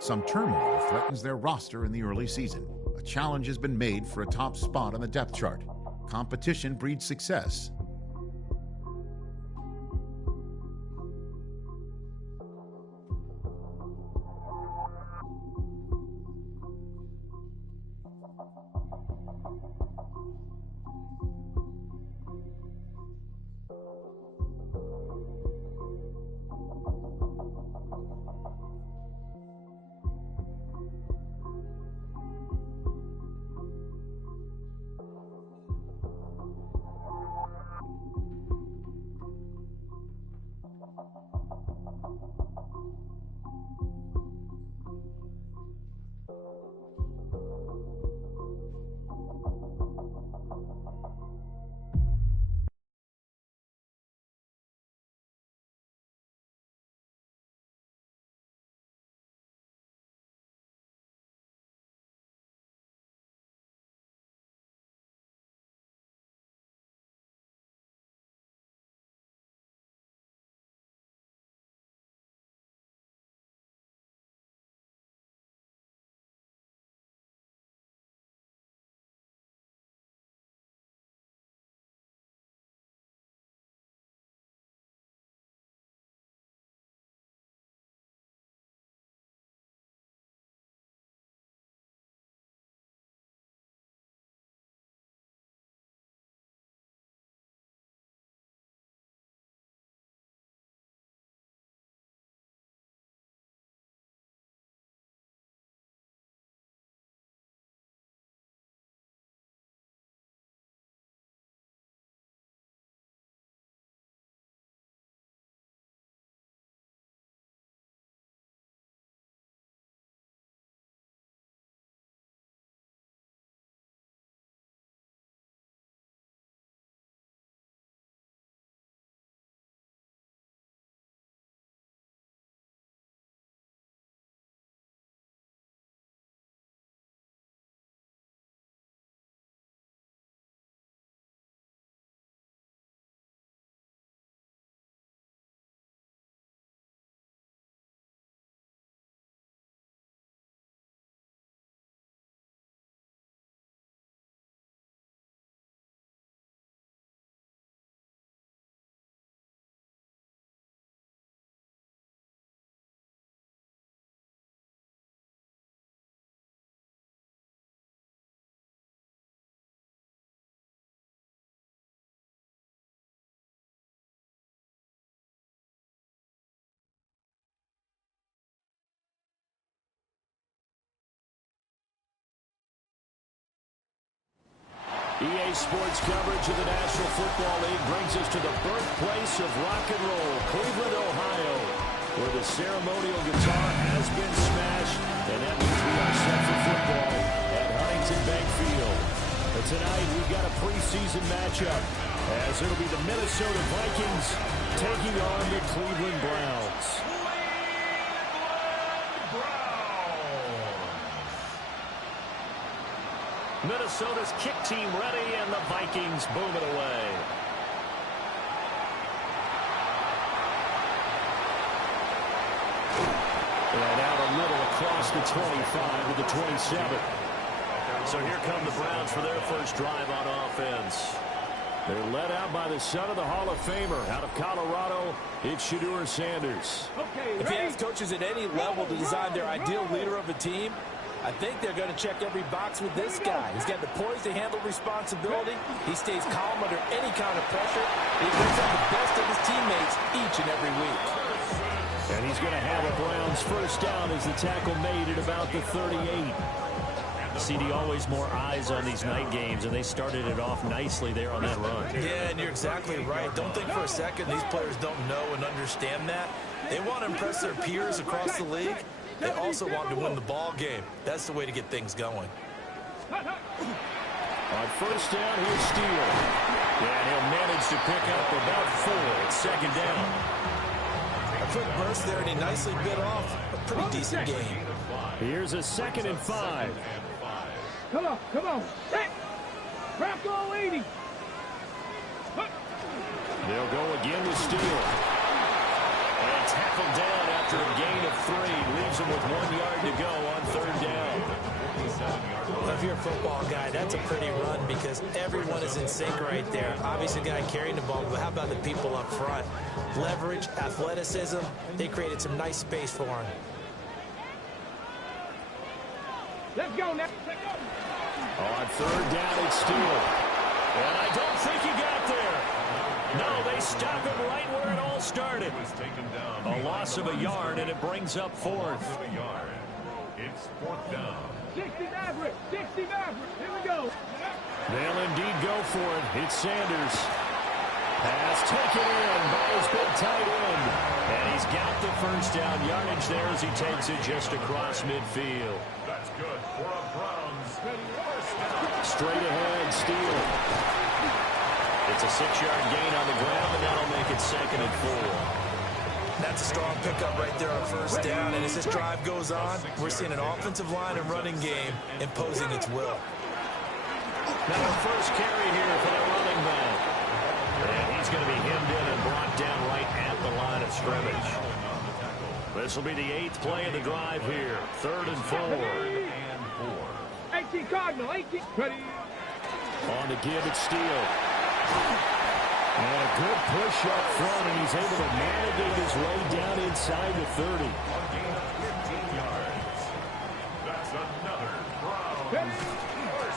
Some turmoil threatens their roster in the early season. A challenge has been made for a top spot on the depth chart. Competition breeds success. EA Sports coverage of the National Football League brings us to the birthplace of rock and roll, Cleveland, Ohio, where the ceremonial guitar has been smashed, and that means we are set for football at Huntington Bank Field. But tonight we've got a preseason matchup, as it'll be the Minnesota Vikings taking on the Cleveland Browns. Minnesota's kick team ready, and the Vikings boom it away. And out a little across the 25 to the 27. So here come the Browns for their first drive on offense. They're led out by the son of the Hall of Famer out of Colorado. It's Shedeur Sanders. If you ask coaches at any level to design their ideal leader of a team, I think they're going to check every box with this guy. He's got the poise to handle responsibility. He stays calm under any kind of pressure. He brings out the best of his teammates each and every week. And he's going to have a Browns first down as the tackle made at about the 38. CD, always more eyes on these night games, and they started it off nicely there on that run. Yeah, and you're exactly right. Don't think for a second these players don't know and understand that. They want to impress their peers across the league. They also want to win the ball game. That's the way to get things going. On first down, here's Steele. And he'll manage to pick up about 4 at second down. A quick burst there, and he nicely bit off a pretty decent game. Here's a 2nd and 5. Come on, come on. Hey, crack all 80. They'll go again with Steele. And tackled down after a gain of 3. Leaves him with 1 yard to go on 3rd down. Well, if you're a football guy, that's a pretty run because everyone is in sync right there. Obviously, the guy carrying the ball, but how about the people up front? Leverage, athleticism, they created some nice space for him. Let's go now. On 3rd down, it's Steele. And I don't think he got there. No, they stop him right where it all started. A loss of a yard, and it brings up 4th. It's 4th down. 60 Maverick. 60 Maverick. Here we go. They'll indeed go for it. It's Sanders. Pass taken in by his big tight end. And he's got the 1st down yardage there as he takes it just across midfield. That's good for a Browns 1st down. Straight ahead, Steele. It's a 6-yard gain on the ground, and that'll make it 2nd and 4. That's a strong pickup right there on 1st down, and as this drive goes on, we're seeing an offensive line and running game imposing its will. Now the first carry here for the running back. And he's going to be hemmed in and brought down right at the line of scrimmage. This will be the 8th play of the drive here. 3rd and 4. 18 Cardinal. 18. Ready. On the give, it's Steele. And a good push up front, and he's able to navigate his way down inside the 30. That's another Brown.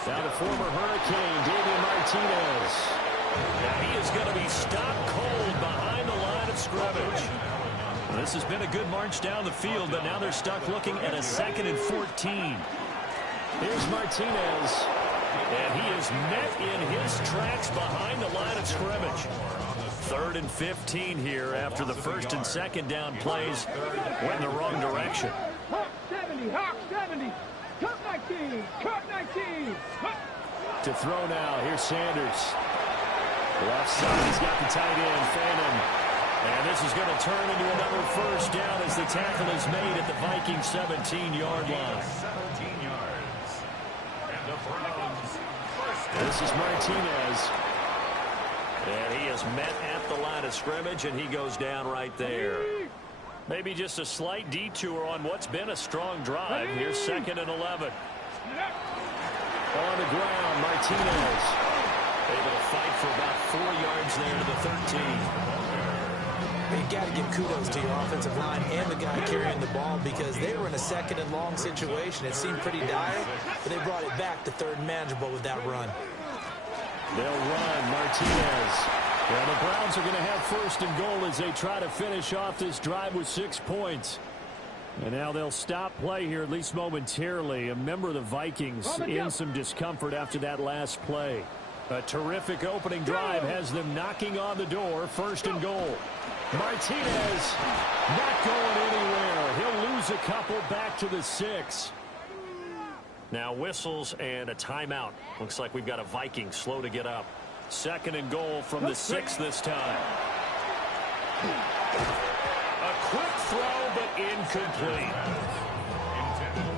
Now the former Hurricane, Damian Martinez. Now he is going to be stopped cold behind the line of scrimmage. This has been a good march down the field, but now they're stuck looking at a 2nd and 14. Here's Martinez. And he is met in his tracks behind the line of scrimmage. 3rd and 15 here after the 1st and 2nd down plays went in the wrong direction. Hawk 70. Hawk 70. Cut 19. Cut 19. To throw now. Here's Sanders. Left side, he's got the tight end, Fannin. And this is going to turn into another 1st down as the tackle is made at the Vikings 17-yard line. 17 yards. And the Browns 1st down. This is Martinez. And he is met at the line of scrimmage, and he goes down right there. Maybe just a slight detour on what's been a strong drive. Here's 2nd and 11. On the ground, Martinez. Able to fight for about 4 yards there to the 13. You got to give kudos to your offensive line and the guy carrying the ball because they were in a 2nd and long situation. It seemed pretty dire, but they brought it back to 3rd and manageable with that run. They'll run. Martinez. Well, the Browns are going to have 1st and goal as they try to finish off this drive with 6 points. And now they'll stop play here, at least momentarily. A member of the Vikings in some discomfort after that last play. A terrific opening drive has them knocking on the door. 1st and goal. Martinez not going anywhere. He'll lose a couple back to the 6. Now whistles and a timeout. Looks like we've got a Viking slow to get up. 2nd and goal from the 6 this time. A quick throw, but incomplete.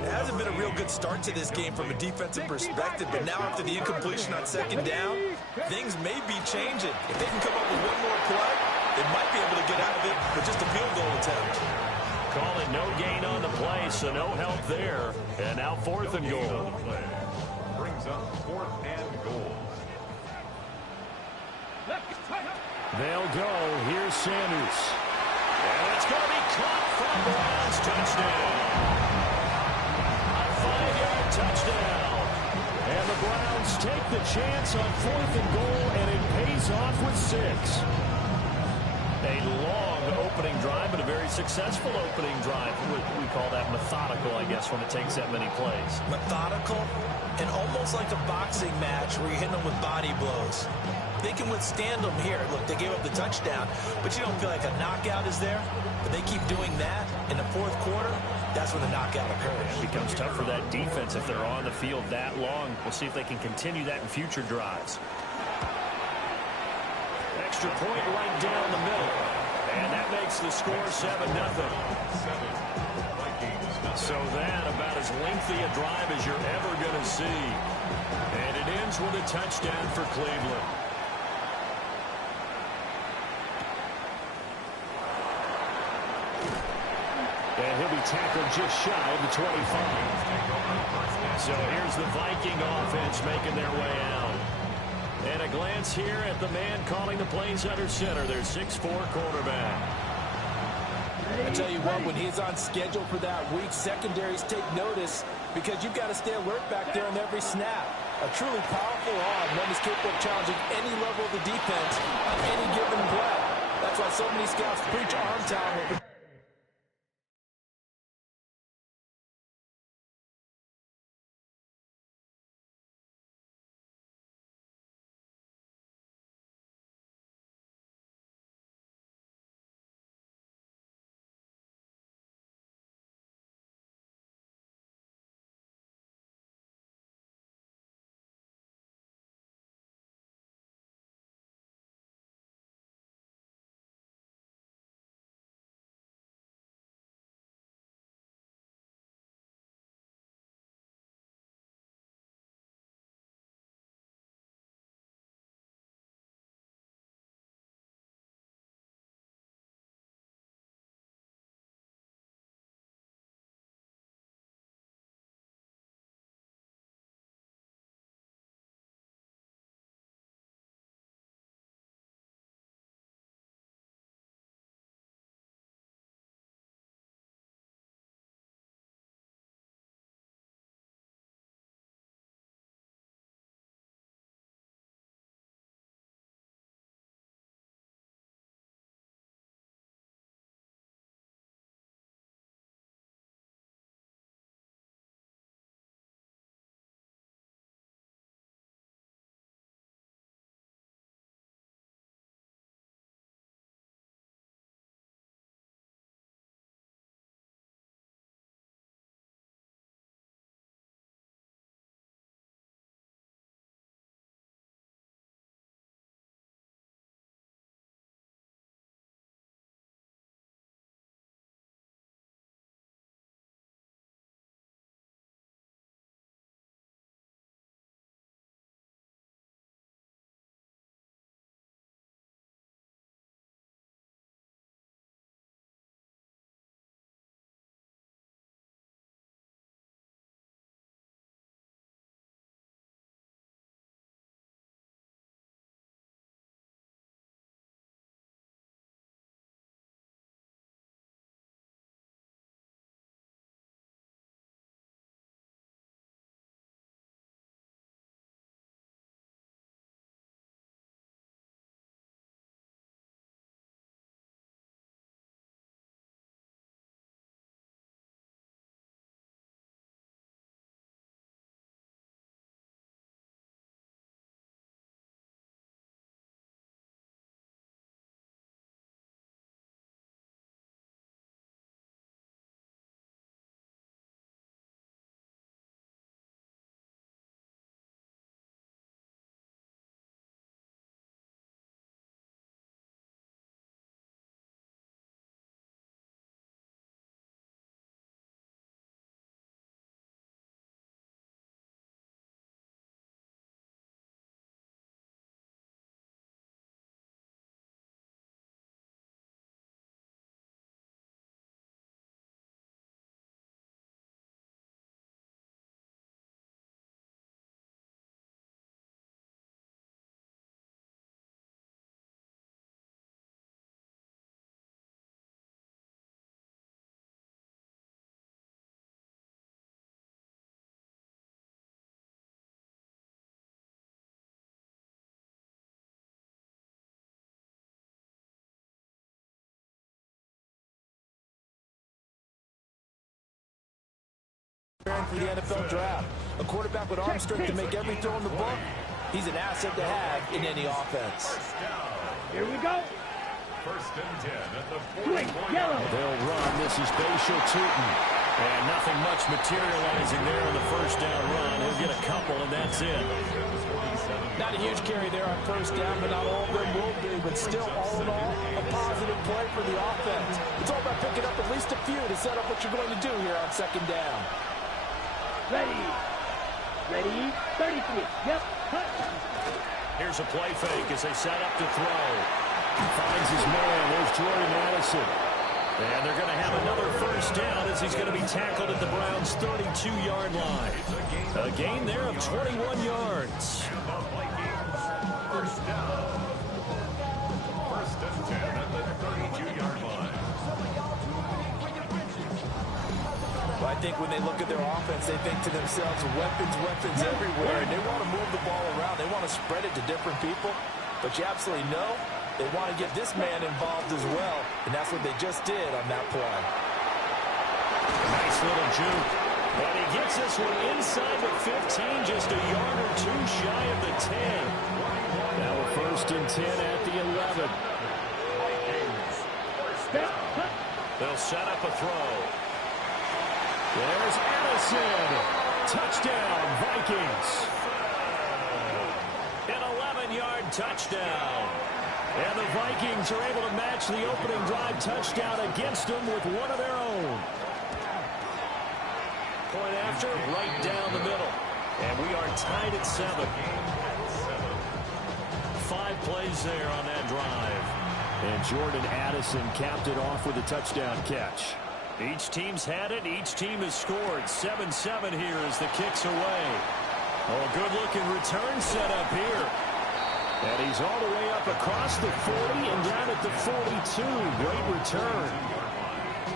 It hasn't been a real good start to this game from a defensive perspective, but now after the incompletion on 2nd down, things may be changing. If they can come up with one more play, they might be able to get out of it with just a field goal attempt. Call it no gain on the play, so no help there. And now 4th and goal. Brings up 4th and goal. They'll go. Here's Sanders. And it's going to be caught for the Browns. Touchdown. A 5-yard touchdown. And the Browns take the chance on 4th and goal, and it pays off with 6. A long opening drive, but a very successful opening drive. We call that methodical, I guess, when it takes that many plays. Methodical and almost like a boxing match where you're hitting them with body blows. They can withstand them here. Look, they gave up the touchdown, but you don't feel like a knockout is there. But they keep doing that in the 4th quarter. That's when the knockout occurs. It becomes tough for that defense if they're on the field that long. We'll see if they can continue that in future drives. Extra point right down the middle. And that makes the score 7-0. So that about as lengthy a drive as you're ever going to see. And it ends with a touchdown for Cleveland. and he'll be tackled just shy of the 25. So here's the Viking offense making their way out. And a glance here at the man calling the plays under center, their 6'4 quarterback. I tell you what, when he's on schedule for that week, secondaries take notice because you've got to stay alert back there on every snap. A truly powerful arm, one is capable of challenging any level of the defense on any given play. That's why so many scouts preach arm talent. For the NFL draft, a quarterback with arm strength to make every throw in the book, he's an asset to have in any offense. Here we go. First and 10 at the 40 Quick, yellow. They'll run. This is Bashal Tootin. And nothing much materializing there on the first down run. He'll get a couple, and that's it. Not a huge carry there on first down, but not all of them will be. But still, all in all, a positive play for the offense. It's all about picking up at least a few to set up what you're going to do here on second down. Ready. Ready. 33. Yep. Cut. Here's a play fake as they set up to throw. Finds his man. There's Jordan Addison. And they're going to have another first down as he's going to be tackled at the Browns' 32-yard line. A gain there of 21 yards. First down. First and 10 at the 32-yard line. Well, I think when they look at their offense, they think to themselves, weapons everywhere. And they want to move the ball around. They want to spread it to different people. But you absolutely know they want to get this man involved as well. And that's what they just did on that play. Nice little juke. And he gets this one inside the 15, just a yard or two shy of the 10. Now a first and 10 at the 11. They'll set up a throw. There's Addison. Touchdown, Vikings. An 11-yard touchdown. And the Vikings are able to match the opening drive touchdown against them with one of their own. Point after, right down the middle. And we are tied at 7. 5 plays there on that drive. And Jordan Addison capped it off with a touchdown catch. Each team's had it. Each team has scored. 7-7 here as the kick's away. Oh, good-looking return set up here. And he's all the way up across the 40 and down at the 42. Great return.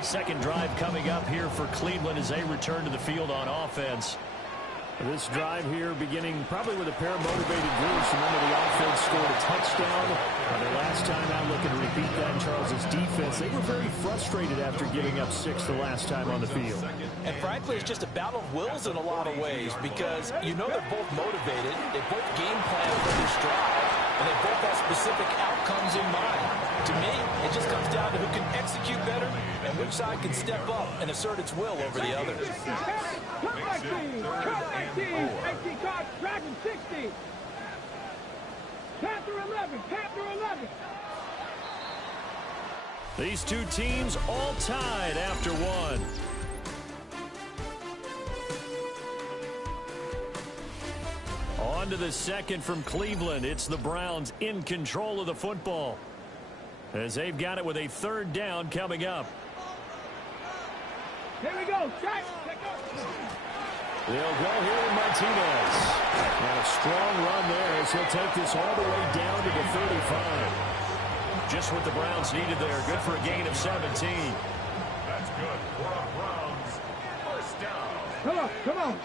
Second drive coming up here for Cleveland as they return to the field on offense. This drive here beginning probably with a pair of motivated groups. Remember, the offense scored a touchdown. Their last time out, looking to repeat that in Charles's defense. They were very frustrated after giving up 6 the last time on the field. And frankly, it's just a battle of wills in a lot of ways because you know they're both motivated. They both game plan for this drive, and they both have specific outcomes in mind. To me, it just comes down to who can execute better and which side can step up and assert its will over the other. Dragon 60. Panther 11. Panther 11. These two teams all tied after one. On to the second from Cleveland. It's the Browns in control of the football as they've got it with a third down coming up. Here we go. They'll go here with Martinez. And a strong run there as he'll take this all the way down to the 35. Just what the Browns needed there. Good for a gain of 17. That's good for the Browns. First down. Come on.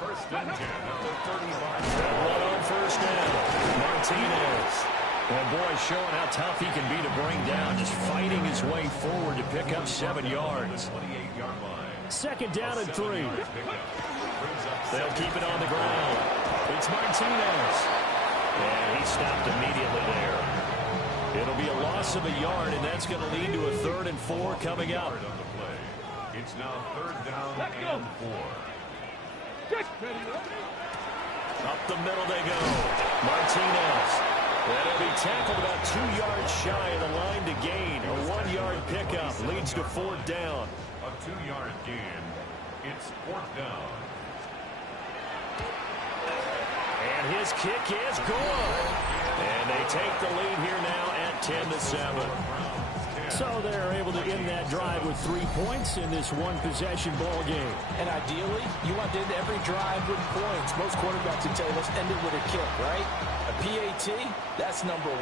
First and 10 at the 35. One on first down. Martinez. Well, boy, showing how tough he can be to bring down. Just fighting his way forward to pick up 7 yards. 28-yard line. Second down and 3. They'll keep it on the ground. It's Martinez. And he stopped immediately there. It'll be a loss of a yard, and that's going to lead to a 3rd and 4 coming up. It's now 3rd down and 4. Up the middle they go. Martinez. And he'll be tackled about 2 yards shy of the line to gain. A 1-yard pickup leads to 4th down. A 2-yard gain. It's 4th down. And his kick is good. And they take the lead here now at 10-7. So they're able to end that drive with 3 points in this one-possession ball game. And ideally, you want to end every drive with points. Most quarterbacks would tell you, let's end it with a kick, right? A PAT, that's number 1.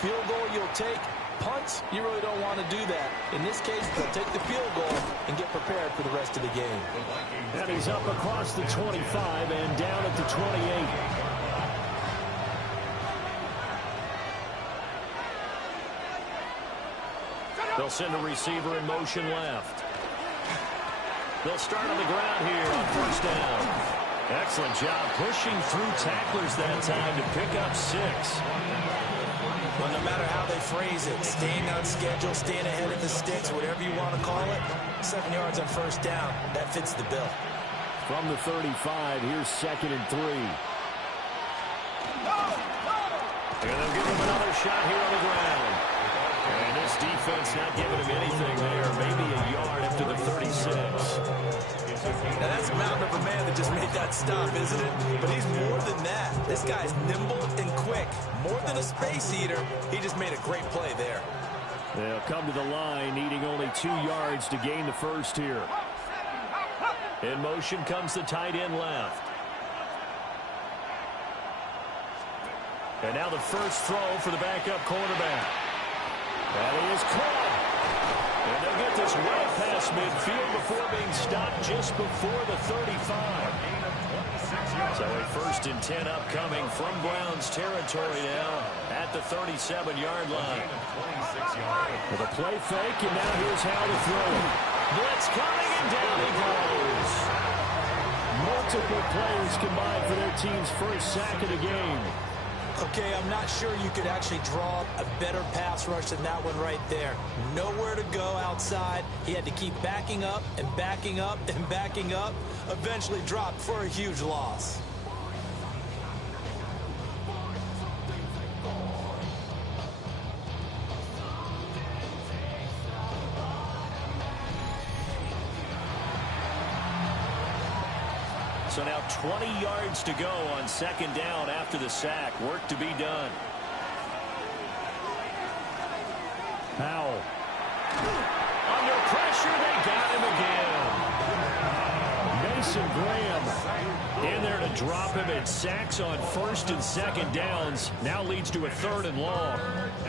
Field goal you'll take. Punts, you really don't want to do that. In this case, they'll take the field goal and get prepared for the rest of the game. And he's up across the 25 and down at the 28. They'll send a receiver in motion left. They'll start on the ground here on first down. Excellent job pushing through tacklers that time to pick up 6. Well, no matter how they phrase it, staying on schedule, staying ahead of the sticks, whatever you want to call it, 7 yards on first down, that fits the bill. From the 35, here's 2nd and 3. And they'll give him another shot here on the ground. And this defense not giving him anything there. Maybe a yard after the 36. Now that's a mountain of a man that just made that stop, isn't it? But he's more than that. This guy's nimble and quick. More than a space eater, he just made a great play there. They'll come to the line, needing only 2 yards to gain the first here. In motion comes the tight end left. And now the first throw for the backup cornerback. That is caught. And they'll get this way past midfield before being stopped just before the 35. So a 1st and 10 upcoming from Browns territory now at the 37-yard line. With a play fake, and now here's how to throw it. Blitz coming, and down he goes. Multiple players combined for their team's first sack of the game. Okay, I'm not sure you could actually draw up a better pass rush than that one right there. Nowhere to go outside. He had to keep backing up and backing up and backing up. Eventually dropped for a huge loss. So now 20 yards to go on 2nd down after the sack. Work to be done. Powell. Under pressure, they got him again. Mason Graham in there to drop him, and sacks on 1st and 2nd downs. Now leads to a 3rd and long.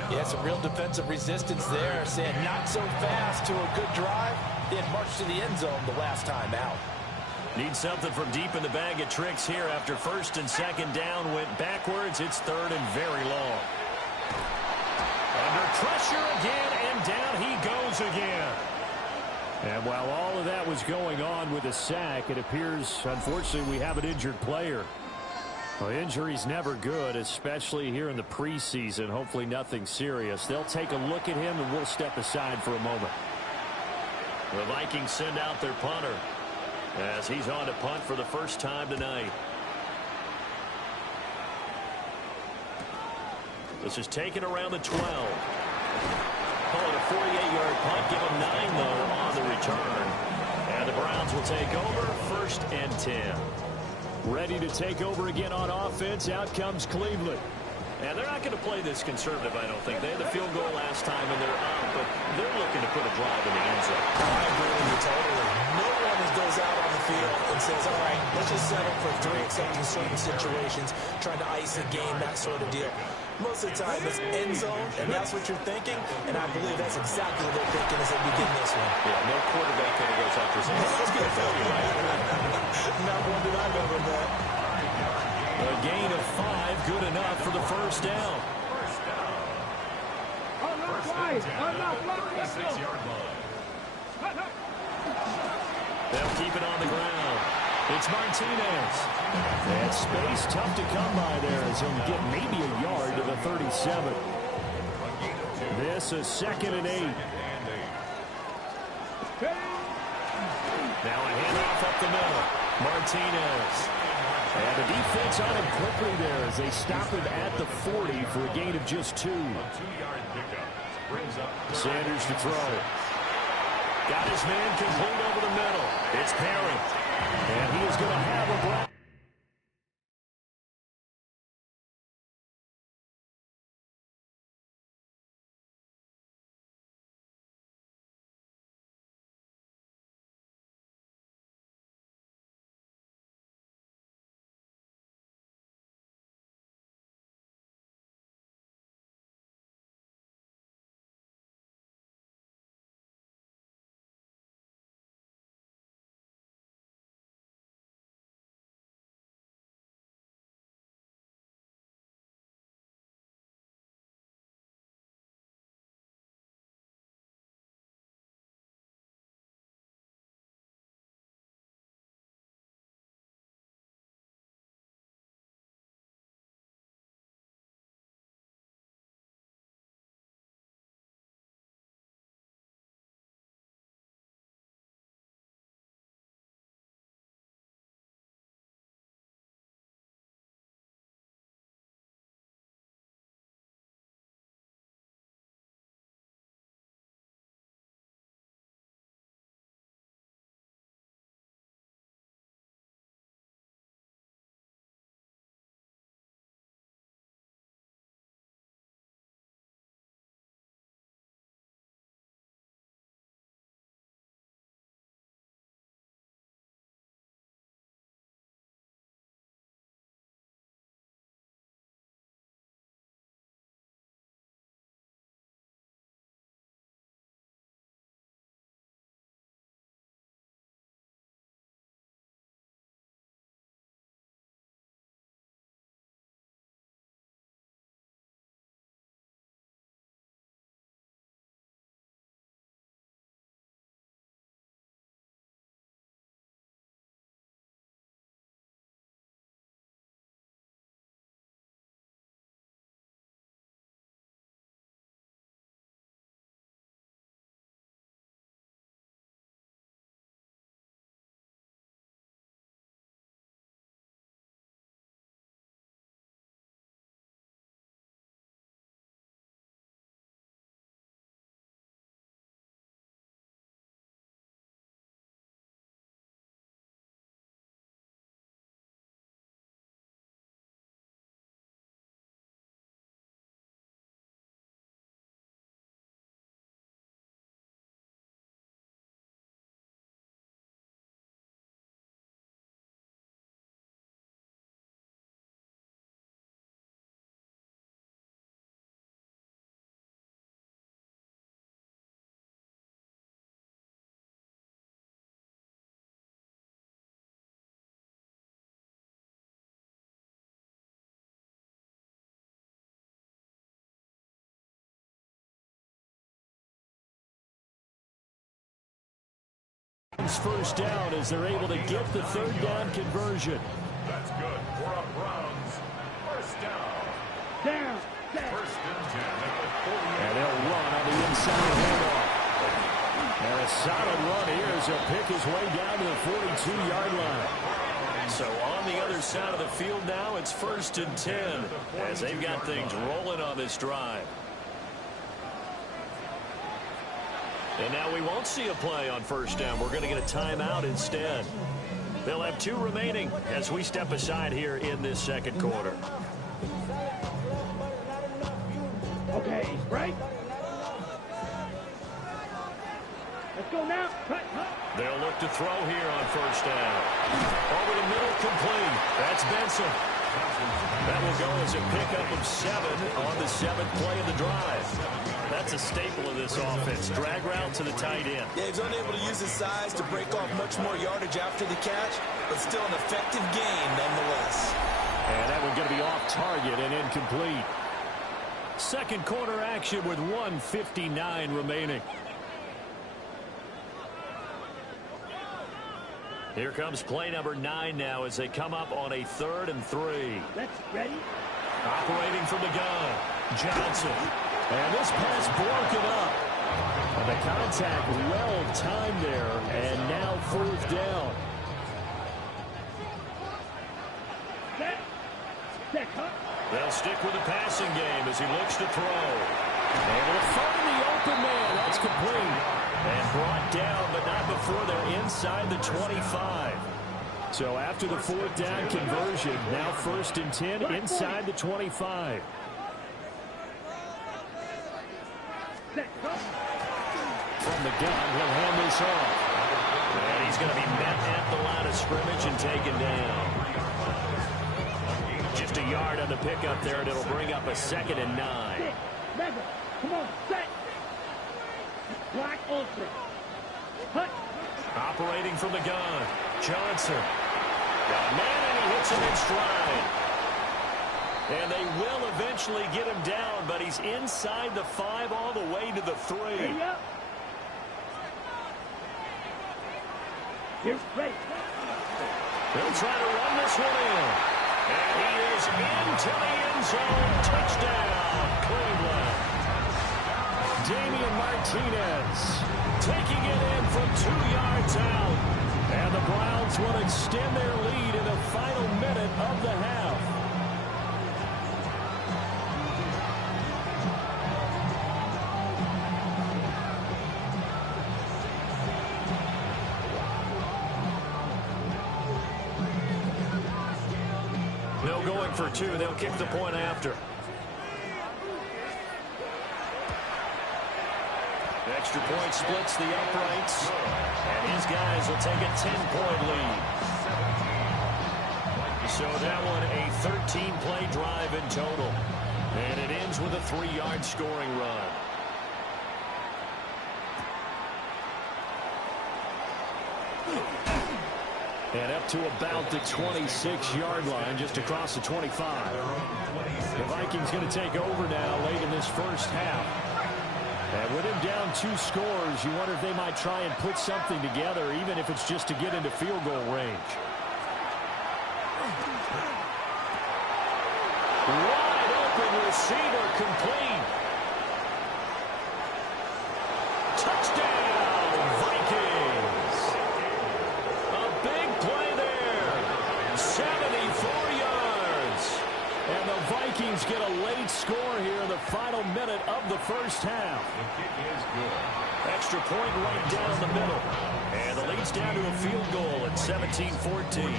Yeah, some real defensive resistance there. Saying not so fast to a good drive. They had marched to the end zone the last time out. Need something from deep in the bag of tricks here. After 1st and 2nd down went backwards, it's 3rd and very long. Under pressure again, and down he goes again. And while all of that was going on with a sack, it appears, unfortunately, we have an injured player. Well, injury's never good, especially here in the preseason. Hopefully nothing serious. They'll take a look at him, and we'll step aside for a moment. The Vikings send out their punter, as he's on to punt for the first time tonight. This is taken around the 12. Call it a 48-yard punt. Give him 9, though, on the return. And the Browns will take over 1st and 10. Ready to take over again on offense. Out comes Cleveland. And they're not going to play this conservative, I don't think. They had the field goal last time, and they're up, but they're looking to put a drive in the end zone. I agree with you totally. No one goes out on the field and says, all right, let's just settle for 3 except in certain situations, trying to ice a game, that sort of deal. Most of the time it's end zone, and that's what you're thinking, and I believe that's exactly what they're thinking as they begin this one. Yeah, no quarterback kind of goes out for something. Let's get a failure, right? Not one that I've ever met. A gain of 5, good enough for the 1st down. They'll keep it on the ground. It's Martinez. And space tough to come by there as he'll get maybe a yard to the 37. This is 2nd and 8. Now a handoff up the middle. Martinez. And the defense on him quickly there as they stop him at the 40 for a gain of just 2. Sanders to throw. Got his man complete over the middle. It's Perry. And he is going to have a Brown. First down as they're able to get the third down conversion. That's good for a Browns first down. Down. First and 10 at the 48. And they'll run on the inside handoff. And a solid run here as he'll pick his way down to the 42-yard line. So on the other side of the field now, it's first and 10 as they've got things rolling on this drive. And now we won't see a play on first down. We're going to get a timeout instead. They'll have 2 remaining as we step aside here in this second quarter. Okay, right. Let's go now. They'll look to throw here on first down. Over the middle, complete. That's Benson. That will go as a pickup of 7 on the 7th play of the drive. That's a staple of this offense. Drag route to the tight end. Yeah, he's unable to use his size to break off much more yardage after the catch, but still an effective gain nonetheless. And that one's going to be off target and incomplete. Second quarter action with 1:59 remaining. Here comes play number 9 now as they come up on a 3rd and 3. Let's ready. Operating from the gun, Johnson. And this pass broken up. And the contact well timed there, and now 4th down. They'll stick with the passing game as he looks to throw. Able to find the open man. That's complete. And brought down, but not before they're inside the 25. So after the 4th down conversion, now 1st and 10 inside the 25. From the gun, he'll hand this off. And he's going to be met at the line of scrimmage and taken down. Just a yard on the pickup there, and it'll bring up a 2nd and 9. Come on, set. Black ultra. Hut. Operating from the gun, Johnson. Got a man, and he hits him in stride. And they will eventually get him down, but he's inside the 5 all the way to the 3. Ready up. Here's ready. They'll try to run this one in. And he is into the end zone. Touchdown, Cleveland. Damian Martinez taking it in from 2 yards out. And the Browns will extend their lead in the final minute of the half. No going for 2. They'll kick the point after. Extra point splits the uprights, and his guys will take a 10-point lead. So that one a 13-play drive in total, and it ends with a 3-yard scoring run. And up to about the 26-yard line, just across the 25. The Vikings going to take over now late in this first half. And with him down 2 scores, you wonder if they might try and put something together, even if it's just to get into field goal range. Wide open receiver, complete. Touchdown, Vikings. A big play there. 74 yards. And the Vikings get a late score here in the final minute of the first half. The kick is good. Extra point right down the middle. And the lead's down to a field goal at 17-14.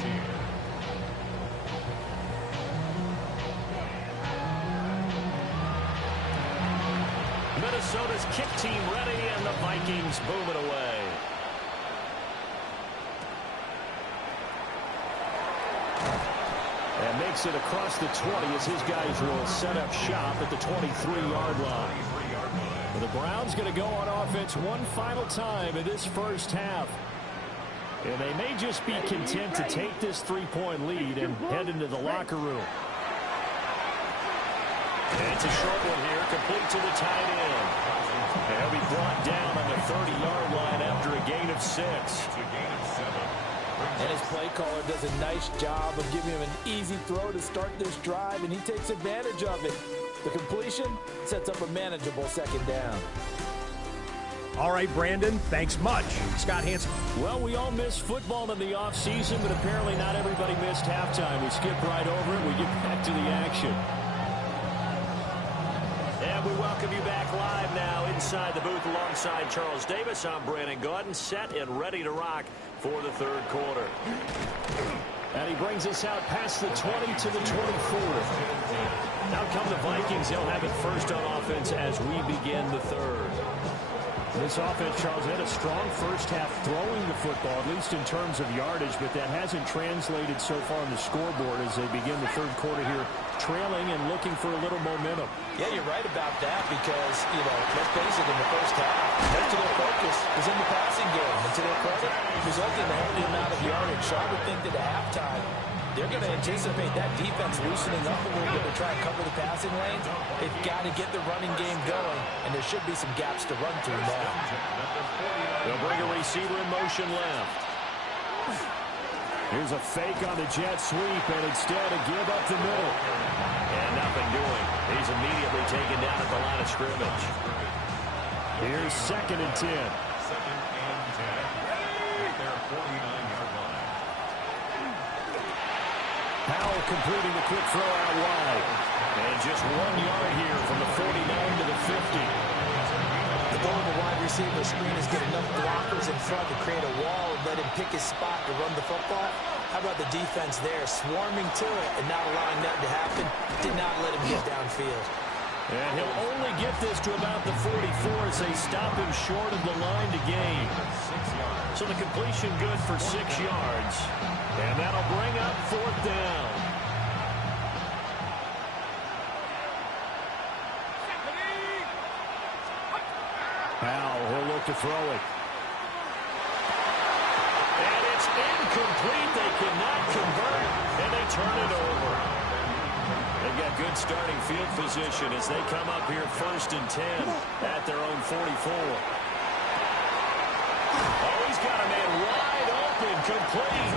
Minnesota's kick team ready, and the Vikings boom it away. And makes it across the 20 as his guys will set up shop at the 23-yard line. The Browns going to go on offense one final time in this first half. And they may just be content to take this 3-point lead and head into the locker room. And it's a short one here, complete to the tight end. And he'll be brought down on the 30-yard line after a gain of 6. And his play caller does a nice job of giving him an easy throw to start this drive, and he takes advantage of it. The completion sets up a manageable second down. All right, Brandon, thanks much. Scott Hansen. Well, we all missed football in the offseason, but apparently not everybody missed halftime. We skipped right over it. We get back to the action. And we welcome you back live now inside the booth alongside Charles Davis. I'm Brandon Gaudin, set and ready to rock for the third quarter. And he brings us out past the 20 to the 24. Out come the Vikings. They'll have it first on offense as we begin the third. This offense, Charles, had a strong first half throwing the football, at least in terms of yardage, but that hasn't translated so far on the scoreboard as they begin the third quarter here, trailing and looking for a little momentum. Yeah, you're right about that because, let's face it, in the first half, most of their focus was in the passing game. And to their credit, resulting in a healthy amount of yardage. So I would think that at halftime, they're going to anticipate that defense loosening up a little bit to try and cover the passing lanes. They've got to get the running game going, and there should be some gaps to run through now. They'll bring a receiver in motion left. Here's a fake on the jet sweep, and instead a give up the middle. And nothing doing. He's immediately taken down at the line of scrimmage. Here's 2nd and 10. 2nd and 10. At their 49-yard line. Powell completing the quick throw out wide. And just 1 yard here from the 49 to the 50. The goal of a wide receiver screen is get enough blockers in front to create a wall and let him pick his spot to run the football. How about the defense there, swarming to it and not allowing that to happen? Did not let him get downfield. And he'll only get this to about the 44 as they stop him short of the line to gain. So the completion good for 6 yards. And that'll bring up 4th down. Powell, he'll look to throw it. And it's incomplete. They cannot convert, and they turn it over. They've got good starting field position as they come up here 1st and 10 at their own 44. Oh, he's got a man wide open, complete.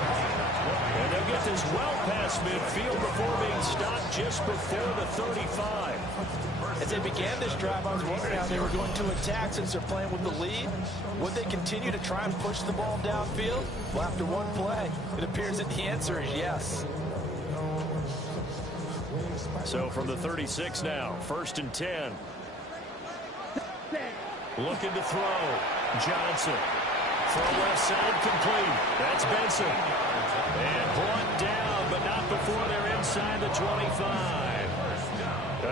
And they'll get this well past midfield before being stopped just before the 35. As they began this drive, I was wondering how they were going to attack since they're playing with the lead. Would they continue to try and push the ball downfield? Well, after one play, it appears that the answer is yes. So from the 36 now, 1st and 10. Looking to throw. Johnson. Throw left side complete. That's Benson. And brought down, but not before they're inside the 25.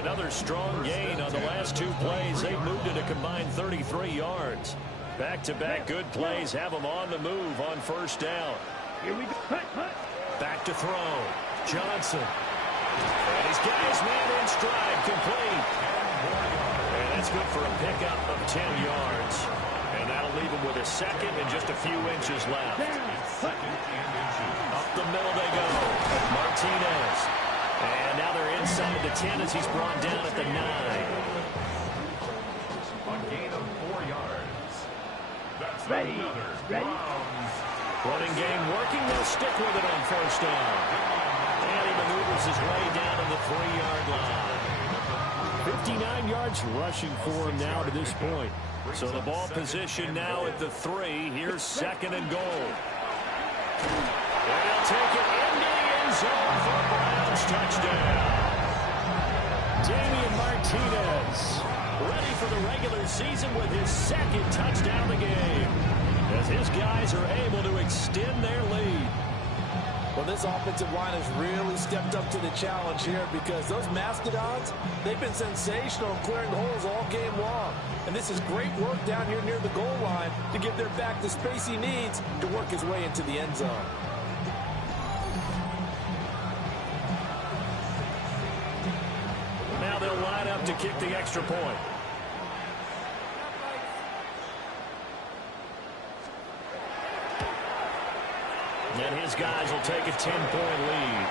Another strong gain on the last 2 plays. They've moved it a combined 33 yards. Back-to-back good plays have them on the move on 1st down. Here we go. Back to throw. Johnson. And he's got his man in stride, complete. And that's good for a pickup of 10 yards. And that'll leave him with a 2nd and just a few inches left. 2nd and inches. Up the middle they go. Martinez. And now they're inside the 10 as he's brought down at the 9. A gain of 4 yards. That's Ready. another. Ready. Browns. Running game working. They'll stick with it on 1st down. And he maneuvers his way down to the 3-yard line. 59 yards rushing for him now to this point. So the ball position now at the 3. Here's 2nd and goal. And he'll take it into the end zone for a Browns touchdown. Damian Martinez ready for the regular season with his 2nd touchdown of the game, as his guys are able to extend their lead. Well, this offensive line has really stepped up to the challenge here because those Mastodons, they've been sensational clearing holes all game long. And this is great work down here near the goal line to give their back the space he needs to work his way into the end zone. Now they'll line up to kick the extra point. And his guys will take a 10-point lead.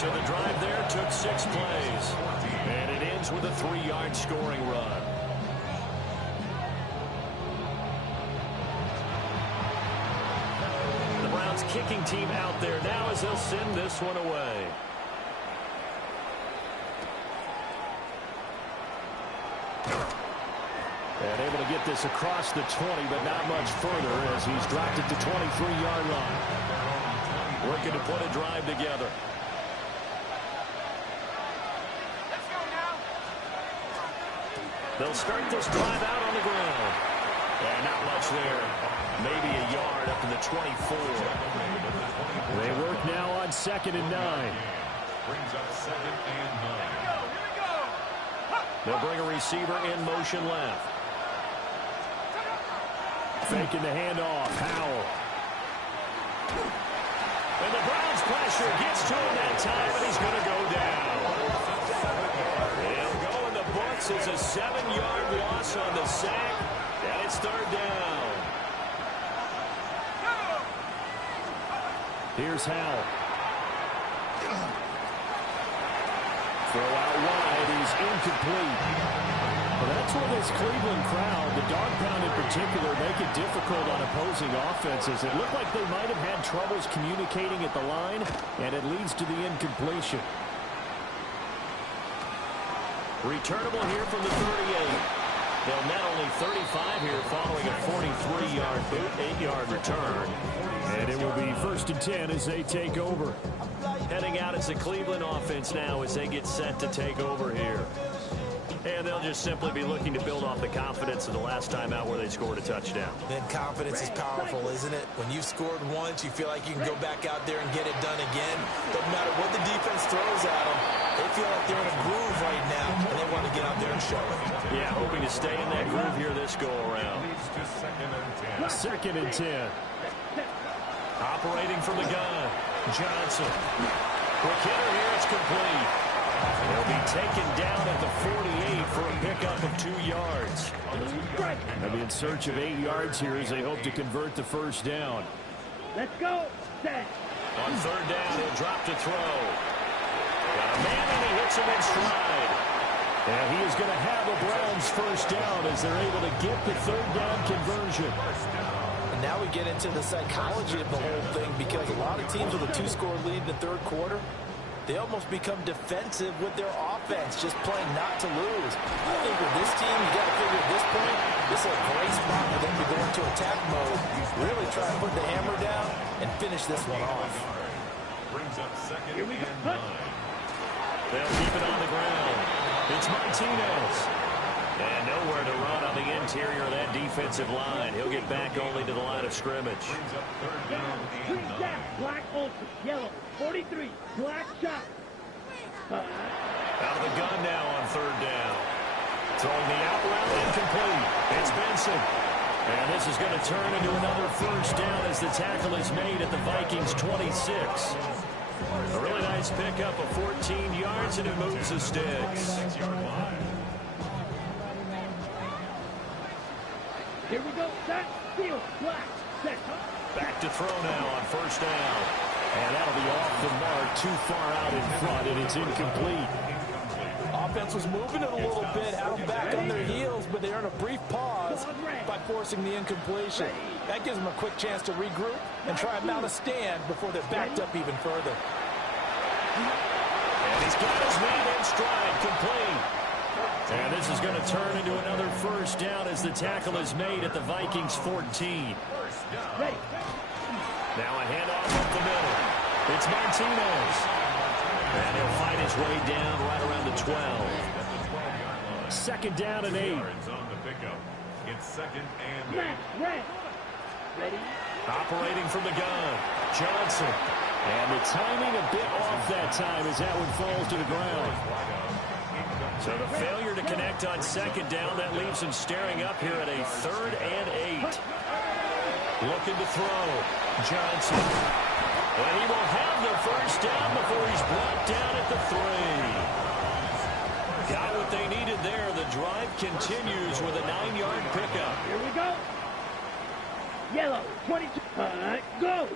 So the drive there took 6 plays. And it ends with a 3-yard scoring run. The Browns kicking team out there now as they'll send this one away. And able to get this across the 20, but not much further as he's dropped it to 23-yard line. Working to put a drive together. They'll start this drive out on the ground. And not much there. Maybe a yard up to the 24. They work now on 2nd and 9. Brings up 2nd and 9. They'll bring a receiver in motion left. Faking the handoff. Howell. And the Browns pressure gets to him that time, and he's going to go down. He'll go in the books as a 7-yard loss on the sack, and it's 3rd down. Here's Howell. Throw out wide is incomplete. Well, that's where this Cleveland crowd, the dog pound in particular, make it difficult on opposing offenses. It looked like they might have had troubles communicating at the line, and it leads to the incompletion. Returnable here from the 38. They'll net only 35 here following a 43-yard boot, 8-yard return. And it will be 1st and 10 as they take over. Heading out as the Cleveland offense now as they get set to take over here. And they'll just simply be looking to build off the confidence of the last time out where they scored a touchdown. Then confidence is powerful, isn't it? When you've scored once, you feel like you can go back out there and get it done again. Doesn't matter what the defense throws at them. They feel like they're in a groove right now, and they want to get out there and show it. Yeah, hoping to stay in that groove here this go-around. 2nd and 10. Operating from the gun. Johnson. Quick hitter here, it's complete. They'll be taken down at the 48 for a pickup of 2 yards. They'll be in search of 8 yards here as they hope to convert the 1st down. Let's go. Set. On 3rd down, he'll drop to throw. Got a man and he hits him in stride. And he is going to have a Browns 1st down as they're able to get the 3rd down conversion. And now we get into the psychology of the whole thing because a lot of teams with a 2-score lead in the 3rd quarter, they almost become defensive with their offense, just playing not to lose. I think with this team, you got to figure at this point, this is a great spot for them to go into attack mode, really try to put the hammer down and finish this one off. Brings up 2nd and 9. They'll keep it on the ground. It's Martinez. And nowhere to run on the interior of that defensive line. He'll get back only to the line of scrimmage. Brings up 3rd down and 9. Black ultra, yellow, 43, black shot. Out of the gun now on 3rd down. Throwing the out route incomplete. It's Benson. And this is going to turn into another 1st down as the tackle is made at the Vikings 26. A really nice pickup of 14 yards, and it moves the sticks. Here we go. Set. Field. Black. Set. Back to throw now on 1st down. And that'll be off the mark, too far out in front, and it's incomplete. Offense was moving it a little bit, had them back on their heels, but they earned a brief pause by forcing the incompletion. That gives them a quick chance to regroup and try and mount a stand before they're backed up even further. And he's got his man in stride, complete. And this is going to turn into another 1st down as the tackle is made at the Vikings 14. Now a handoff up the middle. It's Martinez. And he'll fight his way down right around the 12. 2nd down and 8. On the pickup. It's 2nd and 8. Ready. Operating from the gun. Johnson. And the timing a bit off that time as that one falls to the ground. So the failure to connect on 2nd down, that leaves him staring up here at a 3rd and 8. Looking to throw. Johnson. And he will have the 1st down before he's brought down at the 3. Got what they needed there. The drive continues with a 9-yard pickup. Here we go. Yellow, 22. Go.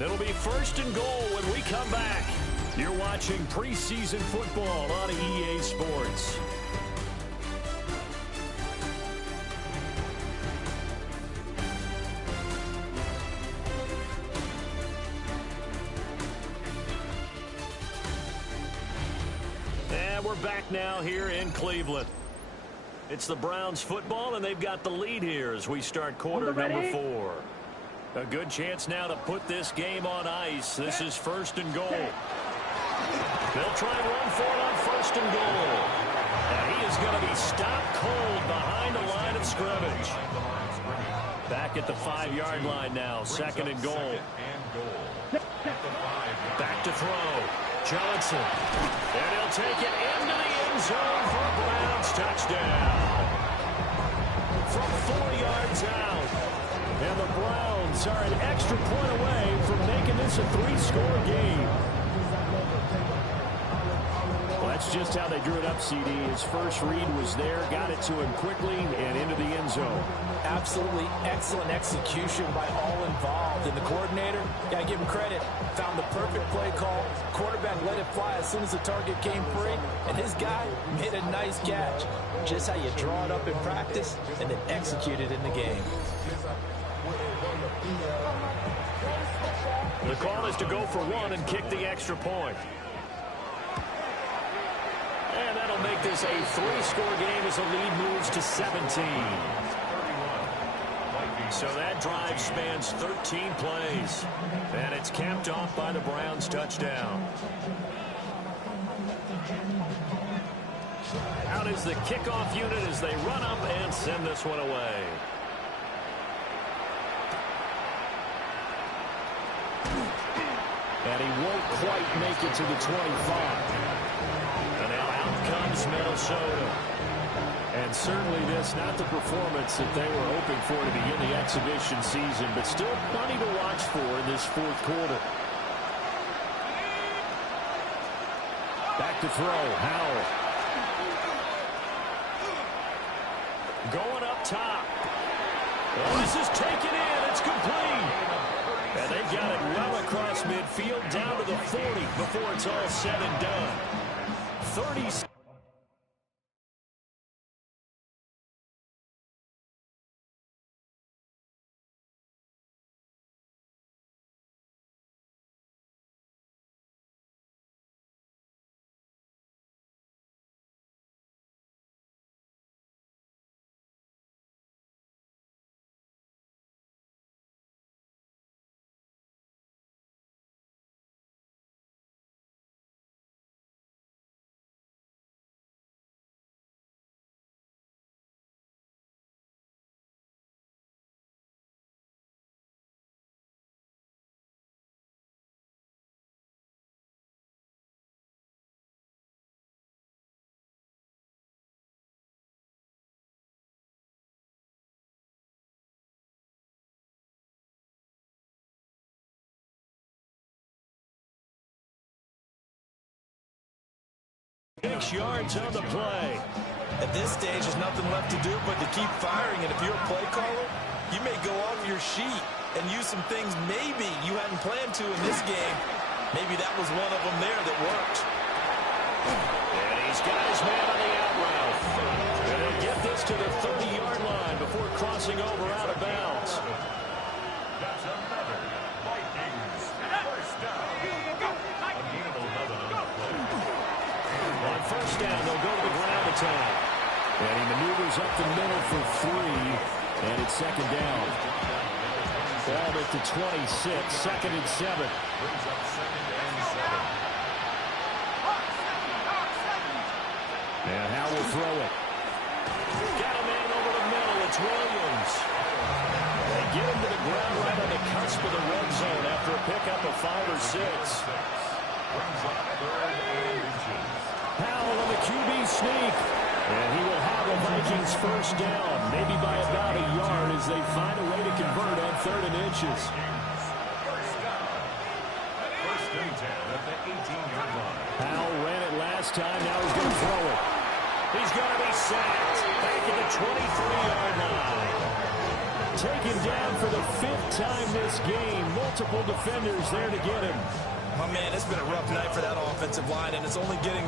It'll be first and goal when we come back. You're watching preseason football on EA Sports. And we're back now here in Cleveland. It's the Browns football, and they've got the lead here as we start quarter number 4. A good chance now to put this game on ice. This is first and goal. They'll try and run for it on first and goal. And he is going to be stopped cold behind the line of scrimmage. Back at the 5-yard line now, second and goal. Back to throw. Johnson. And he'll take it into the end zone for a Browns touchdown. From 4 yards out. And the Browns are an extra point away from making this a 3-score game. Well, that's just how they drew it up, CD. His first read was there, got it to him quickly, and into the end zone. Absolutely excellent execution by all involved. And the coordinator, got to give him credit, found the perfect play call. Quarterback let it fly as soon as the target came free, and his guy made a nice catch. Just how you draw it up in practice and then execute it in the game. The call is to go for 1 and kick the extra point. And that'll make this a 3-score game as the lead moves to 17. So that drive spans 13 plays. And it's capped off by the Browns touchdown. Out is the kickoff unit as they run up and send this one away. And he won't quite make it to the 25. And now out comes Minnesota. And certainly this, not the performance that they were hoping for to begin the exhibition season, but still plenty to watch for in this fourth quarter. Back to throw, Howell. Going up top. Well, this is taken in. It's complete. And they've got it well across midfield down to the 40 before it's all said and done. 30. Yards on the play. At this stage, there's nothing left to do but to keep firing. And if you're a play caller, you may go off your sheet and use some things maybe you hadn't planned to in this game. Maybe that was one of them there that worked. And he's got his man on the out route. And they get this to the 30-yard line before crossing over out of bounds. That's another Vikings first down. On first down, they'll go to the ground attack. And he maneuvers up the middle for 3. And it's second down. Ball at the 26, second and 7. Brings up second and 7. And Howell will throw it. Got a man over the middle. It's Williams. They get him to the ground right on the cusp of the red zone after a pickup of 5 or 6. Brings up third and inches. Howell on the QB sneak. And he will have the Vikings first down, maybe by about a yard as they find a way to convert on 3rd and inches. First down. First and 10 at the 18-yard line. Howell ran it last time. Now he's going to throw it. He's going to be sacked back at the 23-yard line. taken down for the 5th time this game. Multiple defenders there to get him. My man, it's been a rough night for that offensive line, and it's only getting...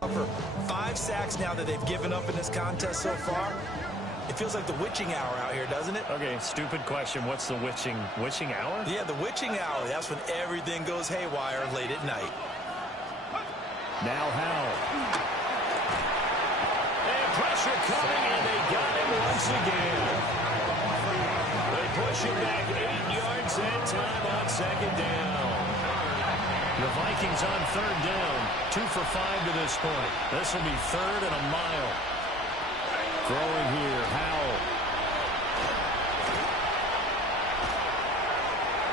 For 5 sacks now that they've given up in this contest so far. It feels like the witching hour out here, doesn't it? Okay, stupid question. What's the witching hour? Yeah, the witching hour. That's when everything goes haywire late at night. Now Howell. And pressure coming, and they got him once again. They push him back 8 yards that time on 2nd down. The Vikings on 3rd down, 2 for 5 to this point. This will be 3rd and a mile. Throwing here, Howell.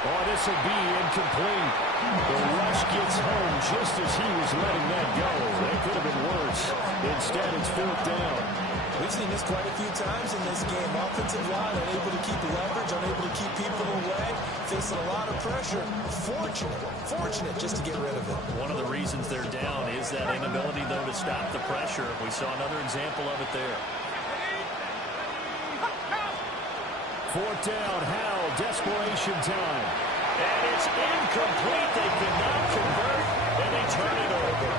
Oh, this will be incomplete. The rush gets home just as he was letting that go. That could have been worse. Instead, it's 4th down. We've seen this quite a few times in this game. Offensive line unable to keep leverage, unable to keep people away, facing a lot of pressure. Fortunate just to get rid of it. One of the reasons they're down is that inability, though, to stop the pressure. We saw another example of it there. 4th down, Howell, desperation time. And it's incomplete. They cannot convert, and they turn it over.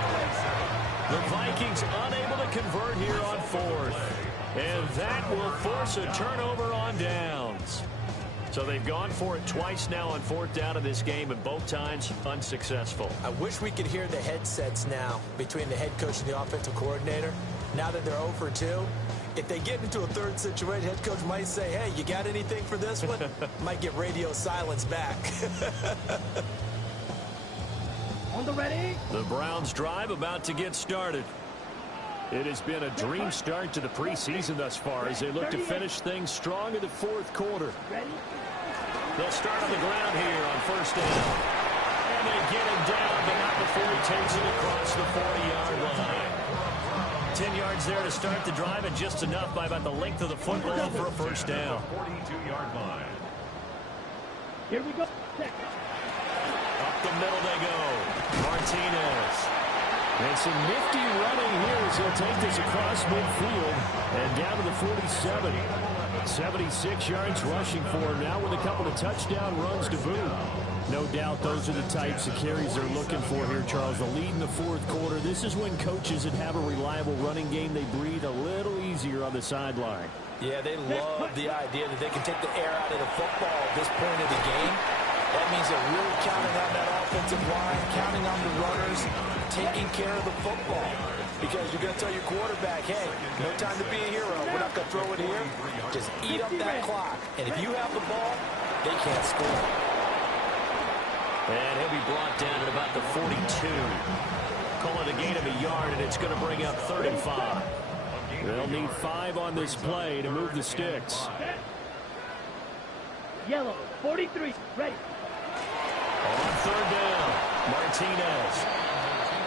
The Vikings unable to convert here on 4th. And that will force a turnover on downs. So they've gone for it twice now on 4th down of this game, and both times unsuccessful. I wish we could hear the headsets now between the head coach and the offensive coordinator. Now that they're 0 for 2, if they get into a 3rd situation, head coach might say, hey, you got anything for this one? Might get radio silence back. On the ready. The Browns drive about to get started. It has been a dream start to the preseason thus far as they look to finish things strong in the 4th quarter. They'll start on the ground here on 1st down. And they get him down, but not before he takes it across the 40-yard line. 10 yards there to start the drive, and just enough by about the length of the football for a 1st down. 42-yard line. Here we go. Up the middle they go. Martinez. And some nifty running here as he'll take this across midfield and down to the 47. 76 yards rushing for him now with a couple of touchdown runs to boot. No doubt those are the types of carries they're looking for here, Charles. The lead in the 4th quarter. This is when coaches that have a reliable running game, they breathe a little easier on the sideline. Yeah, they love the idea that they can take the air out of the football at this point of the game. That means they're really counting on that offensive line, counting on the runners, taking care of the football. Because you're going to tell your quarterback, hey, no time to be a hero. We're not going to throw it here. Just eat up that clock. And if you have the ball, they can't score. And he'll be brought down at about the 42. Call it a gain of a yard, and it's going to bring up 3rd and 5. They'll need 5 on this play to move the sticks. Yellow, 43, ready. On 3rd down, Martinez.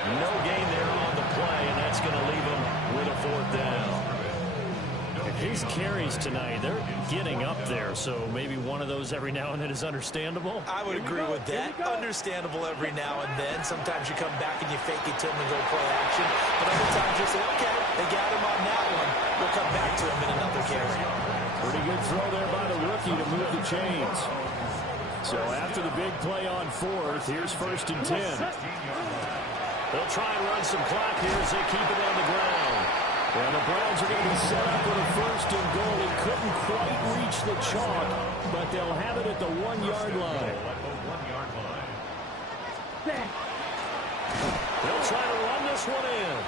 No gain there on the play, and that's going to leave him with a 4th down. His carries tonight, they're getting up there, so maybe one of those every now and then is understandable. I would agree with that. Understandable every now and then. Sometimes you come back and you fake it to him and go play action. But other times you say, okay, they got him on that one. We'll come back to him in another carry. Pretty good throw there by the rookie to move the chains. So after the big play on 4th, here's 1st and 10. They'll try and run some clock here as they keep it on the ground. And the Browns are going to be set up with a 1st and goal. He couldn't quite reach the chalk, but they'll have it at the 1-yard line. They'll try to run this one in.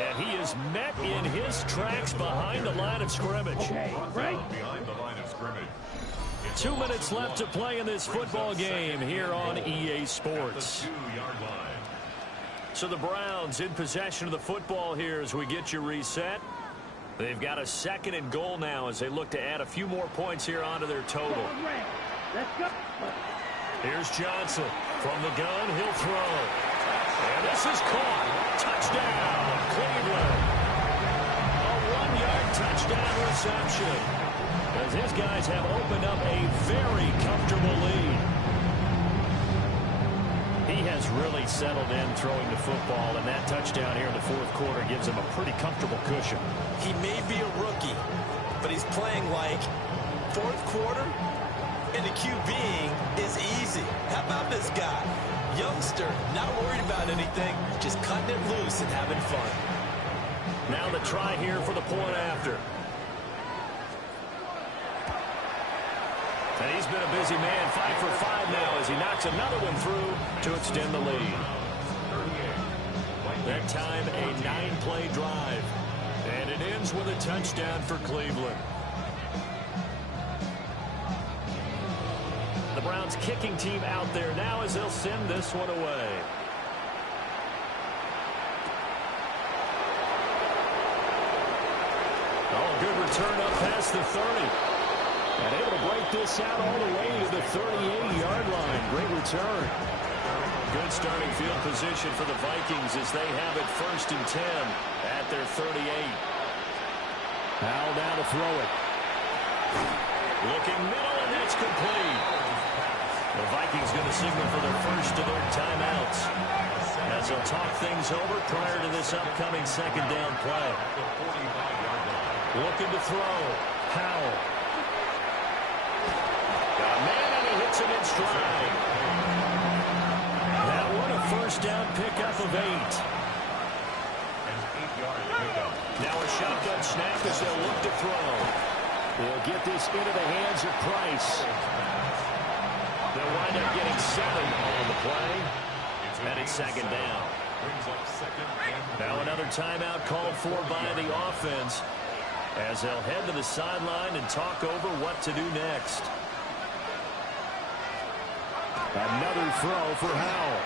And he is met in his tracks behind the line of scrimmage. Behind the line of scrimmage. 2 minutes left to play in this football game here on EA Sports. 2-yard line. So the Browns in possession of the football here as we get you reset. They've got a 2nd and goal now as they look to add a few more points here onto their total. Let's go. Here's Johnson. From the gun, he'll throw. And this is caught. Touchdown, Cleveland. A 1-yard touchdown reception. As his guys have opened up a very comfortable lead. He has really settled in throwing the football, and that touchdown here in the 4th quarter gives him a pretty comfortable cushion. He may be a rookie, but he's playing like 4th quarter, and the QBing is easy. How about this guy? Youngster, not worried about anything, just cutting it loose and having fun. Now the try here for the point after. And he's been a busy man, 5 for 5 now as he knocks another one through to extend the lead. That time a 9-play drive. And it ends with a touchdown for Cleveland. The Browns kicking team out there now as they'll send this one away. Oh, good return up past the 30. And able to break this out all the way to the 38-yard line. Great return. Good starting field position for the Vikings as they have it 1st and 10 at their 38. Powell down to throw it. Looking middle, and that's complete. The Vikings going to signal for their first of their timeouts as they'll talk things over prior to this upcoming 2nd down play. Looking to throw. Powell. Got a man, and he hits him in stride. That one a 1st down pickup of 8. Now a shotgun snap as they'll look to throw. They'll get this into the hands of Price. They'll wind up getting 7 on the play. And it's 2nd down. Now another timeout called for by the offense as they'll head to the sideline and talk over what to do next. Another throw for Howell.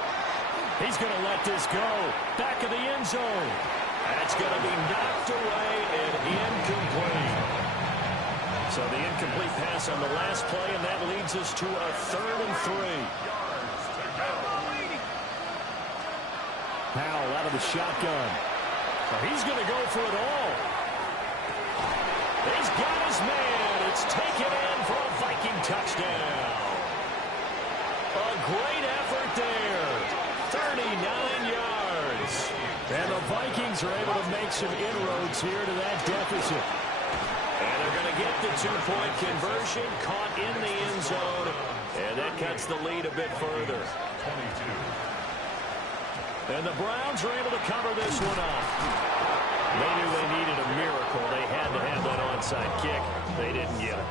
He's going to let this go. Back of the end zone. That's going to be knocked away and incomplete. So the incomplete pass on the last play, and that leads us to a 3rd and 3. Howell out of the shotgun. He's going to go for it all. He's got his man. It's taken in for a Viking touchdown. A great effort there. 39 yards. And the Vikings are able to make some inroads here to that deficit. And they're going to get the 2-point conversion, caught in the end zone. And that cuts the lead a bit further. 22. And the Browns are able to cover this one up. They knew they needed a miracle. They had to have that onside kick. They didn't get it.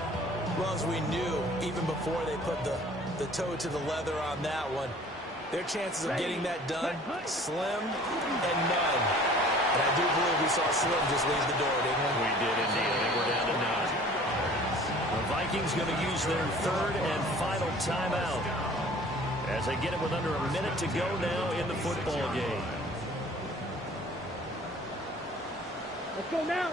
Well, as we knew, even before they put the the toe to the leather on that one. Their chances of getting that done, slim and none. And I do believe we saw Slim just leave the door, didn't we? We did indeed. I think we're down to none. The Vikings going to use their third and final timeout as they get it with under a minute to go now in the football game. Let's go now.